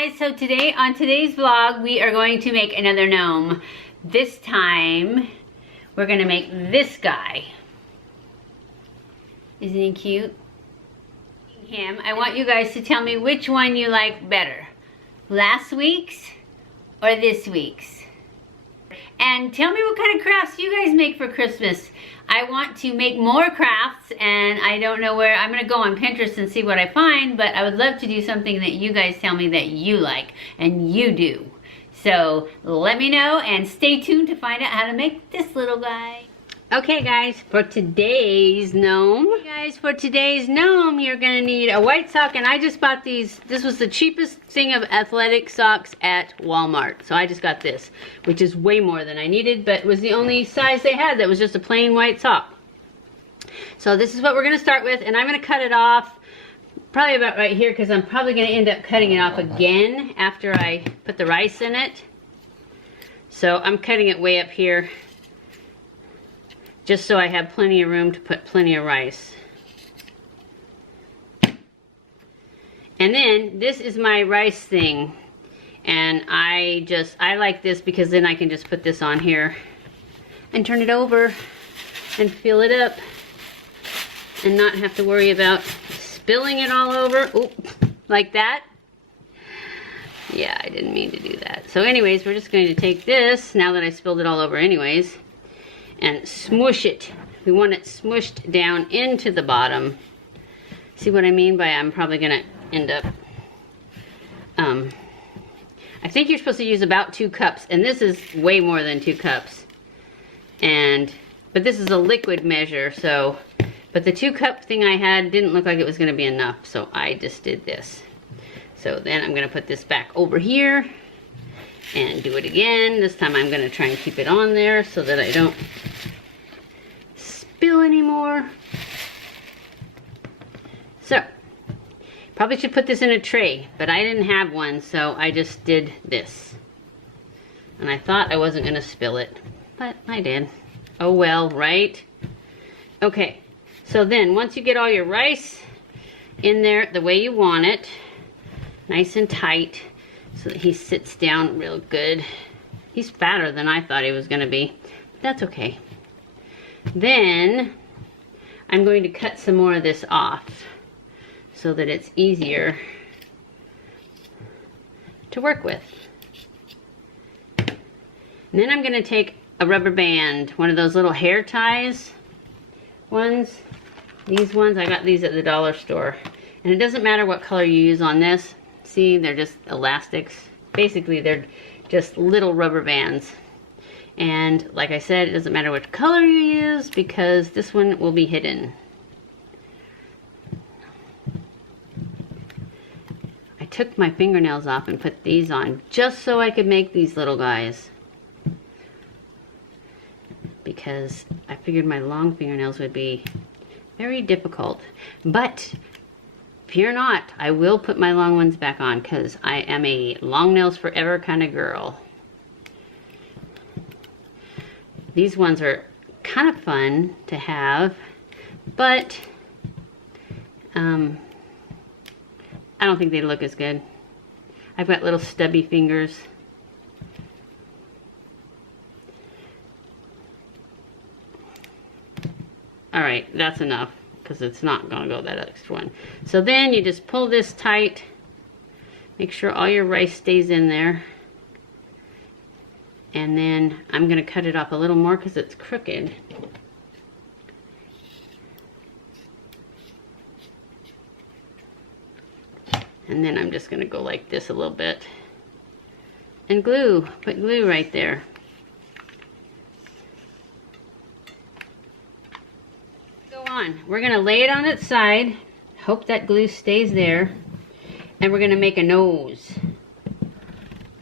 guys, so today on today's vlog we are going to make another gnome. This time we're gonna make this guy. Isn't he cute? I want you guys to tell me which one you like better, last week's or this week's. And tell me what kind of crafts you guys make for Christmas. I want to make more crafts and I don't know where. I'm gonna go on Pinterest and see what I find, but I would love to do something that you guys tell me that you like and you do. So let me know and stay tuned to find out how to make this little guy. Okay guys, for today's gnome, you're gonna need a white sock, and I just bought these. This was the cheapest thing of athletic socks at Walmart. So I just got this, which is way more than I needed, but was the only size they had that was just a plain white sock. So this is what we're gonna start with, and I'm gonna cut it off probably about right here because I'm probably gonna end up cutting it off again after I put the rice in it. So I'm cutting it way up here, just so I have plenty of room to put plenty of rice. And then this is my rice thing, and I like this because then I can just put this on here and turn it over and fill it up and not have to worry about spilling it all over. Oop, like that. Yeah, I didn't mean to do that. So anyways, we're just going to take this, now that I spilled it all over anyways, and smush it. We want it smushed down into the bottom. See what I mean by I'm probably gonna end up, I think you're supposed to use about 2 cups, and this is way more than 2 cups. But this is a liquid measure, so, but the 2-cup thing I had didn't look like it was gonna be enough, so I just did this. So then I'm gonna put this back over here and do it again. This time I'm gonna try and keep it on there so that I don't spill anymore. So, probably should put this in a tray, but I didn't have one, so I just did this. And I thought I wasn't gonna spill it, but I did. Oh well, right? Okay, so then once you get all your rice in there the way you want it, nice and tight, so that he sits down real good. He's fatter than I thought he was gonna be, but that's okay. Then I'm going to cut some more of this off so that it's easier to work with. And then I'm gonna take a rubber band, one of those little hair ties ones. These ones, I got these at the dollar store. And it doesn't matter what color you use on this. See, they're just elastics. Basically, they're just little rubber bands. And like I said, it doesn't matter which color you use because this one will be hidden. I took my fingernails off and put these on just so I could make these little guys, because I figured my long fingernails would be very difficult. But fear not, I will put my long ones back on because I am a long nails forever kind of girl. These ones are kind of fun to have, but I don't think they look as good. I've got little stubby fingers. All right, that's enough because it's not gonna go that extra one. So then you just pull this tight, make sure all your rice stays in there. And then I'm gonna cut it off a little more because it's crooked. And then I'm just gonna go like this a little bit. And glue, put glue right there. Go on, we're gonna lay it on its side, hope that glue stays there, and we're gonna make a nose.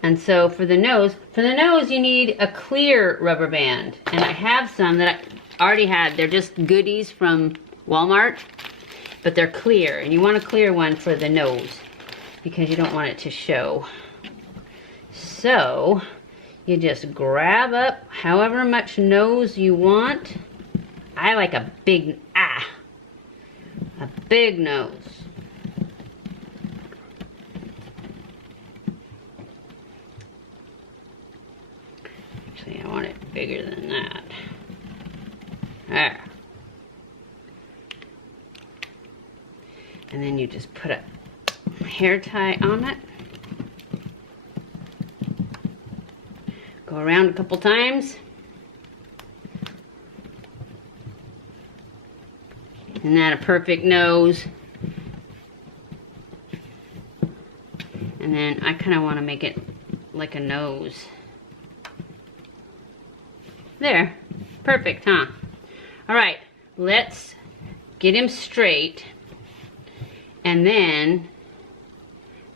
And so for the nose you need a clear rubber band. And I have some that I already had. They're just goodies from Walmart, but they're clear. And you want a clear one for the nose because you don't want it to show. So you just grab up however much nose you want. I like a big nose. See, I want it bigger than that. There. And then you just put a hair tie on it. Go around a couple times. Isn't that a perfect nose? And then I kind of want to make it like a nose. There. Perfect, huh? All right, let's get him straight. And then,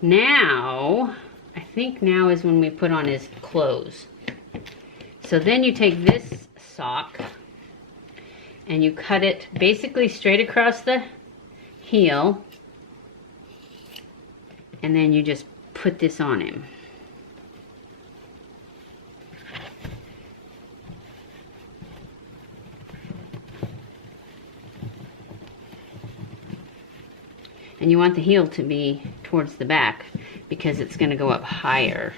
now, I think now is when we put on his clothes. So then you take this sock and you cut it basically straight across the heel. And then you just put this on him. And you want the heel to be towards the back because it's going to go up higher.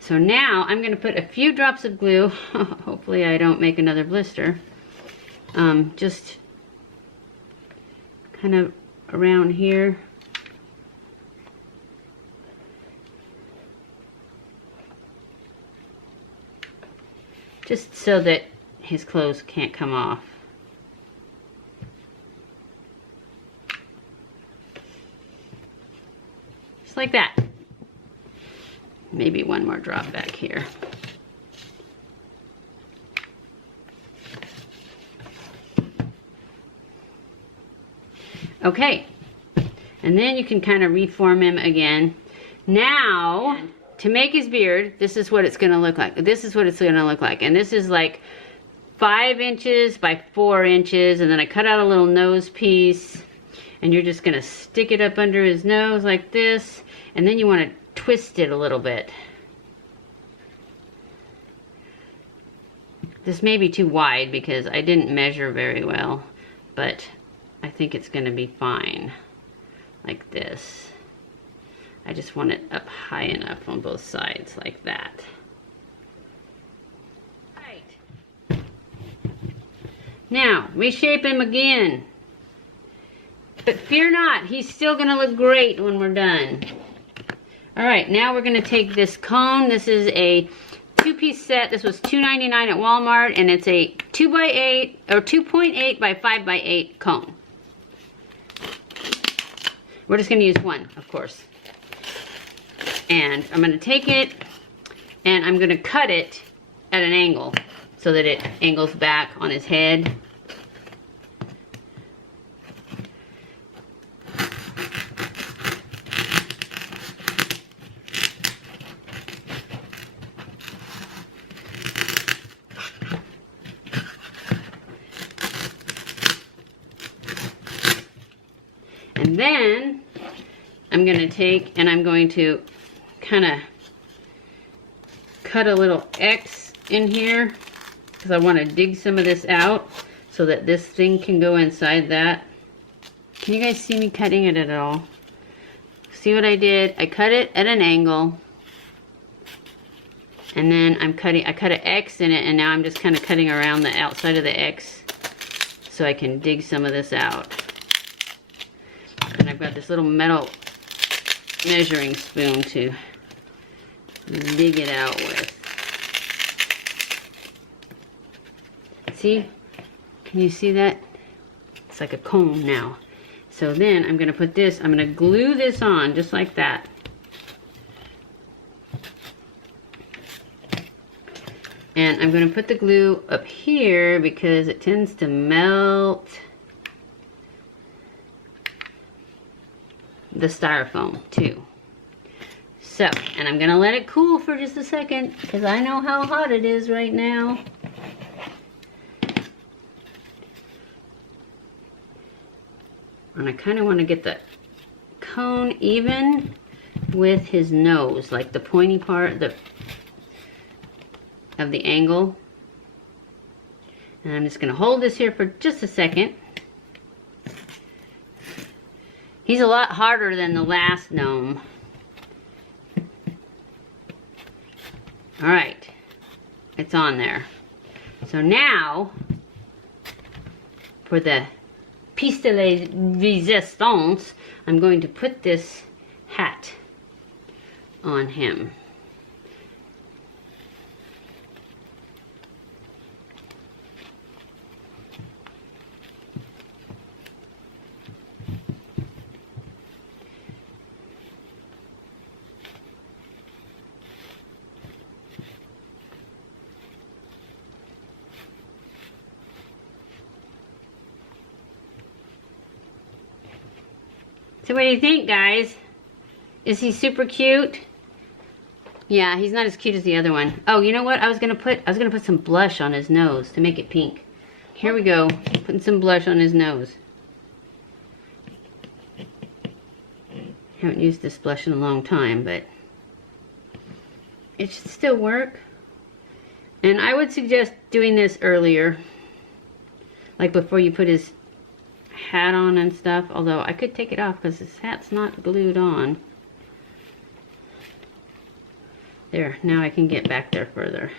So now I'm going to put a few drops of glue. Hopefully I don't make another blister. Just kind of around here. Just so that his clothes can't come off. Just like that. Maybe one more drop back here. Okay, and then you can kind of reform him again. Now, to make his beard, this is what it's going to look like. This is what it's going to look like. And this is like 5 inches by 4 inches. And then I cut out a little nose piece. And you're just going to stick it up under his nose like this. And then you want to twist it a little bit. This may be too wide because I didn't measure very well. But I think it's going to be fine. Like this. I just want it up high enough on both sides, like that. Right. Now, reshape him again. But fear not, he's still gonna look great when we're done. All right, now we're gonna take this cone. This is a 2-piece set. This was $2.99 at Walmart, and it's a 2x8 or 2.8 by 5x8 cone. We're just gonna use one, of course. And I'm going to take it and I'm going to cut it at an angle so that it angles back on his head. And then I'm going to take and I'm going to kind of cut a little X in here because I want to dig some of this out so that this thing can go inside that. Can you guys see me cutting it at all? See what I did? I cut it at an angle and then I cut an X in it, and now I'm just kind of cutting around the outside of the X so I can dig some of this out. And I've got this little metal measuring spoon to dig it out with. See? Can you see that? It's like a cone now. So then I'm going to put this, I'm going to glue this on just like that. And I'm going to put the glue up here because it tends to melt the styrofoam too. So, and I'm going to let it cool for just a second because I know how hot it is right now. And I kind of want to get the cone even with his nose, like the pointy part of the angle. And I'm just going to hold this here for just a second. He's a lot harder than the last gnome. All right, it's on there. So now, for the piece de resistance, I'm going to put this hat on him. So what do you think, guys? Is he super cute? Yeah, he's not as cute as the other one. Oh, you know what? I was gonna put some blush on his nose to make it pink. Here we go, putting some blush on his nose. Haven't used this blush in a long time, but it should still work. And I would suggest doing this earlier, like before you put his hat on and stuff, although I could take it off because his hat's not glued on. There, now I can get back there further.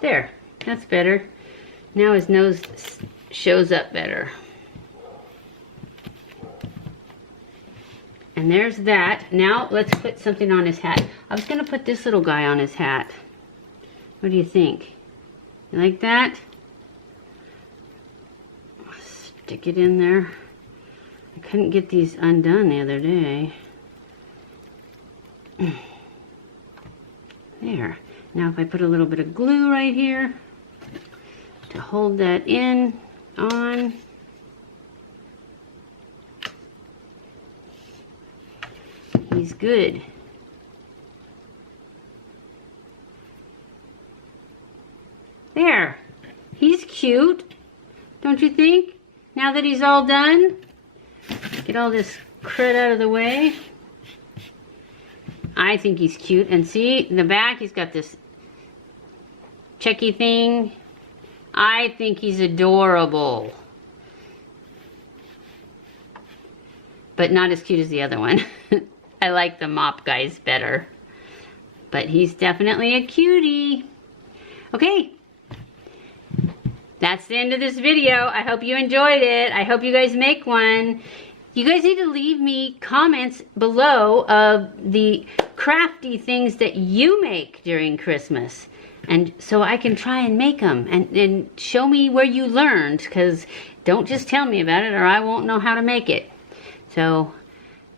There, that's better. Now his nose shows up better. And there's that. Now let's put something on his hat. I was gonna put this little guy on his hat. What do you think? You like that? Stick it in there. I couldn't get these undone the other day. There. Now if I put a little bit of glue right here to hold that on. He's good. There. He's cute. Don't you think? Now that he's all done. Get all this crud out of the way. I think he's cute. And see, in the back, he's got this checky thing. I think he's adorable. But not as cute as the other one. I like the mop guys better. But he's definitely a cutie. Okay. That's the end of this video. I hope you enjoyed it. I hope you guys make one. You guys need to leave me comments below of the crafty things that you make during Christmas. And so I can try and make them. And show me where you learned. Because don't just tell me about it or I won't know how to make it. So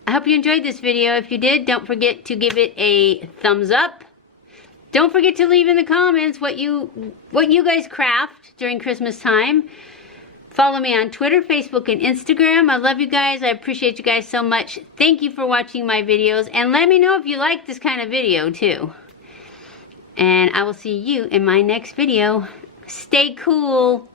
I hope you enjoyed this video. If you did, don't forget to give it a thumbs up. Don't forget to leave in the comments what you guys craft during Christmas time. Follow me on Twitter, Facebook, and Instagram. I love you guys. I appreciate you guys so much. Thank you for watching my videos. And let me know if you like this kind of video too. And I will see you in my next video. Stay cool.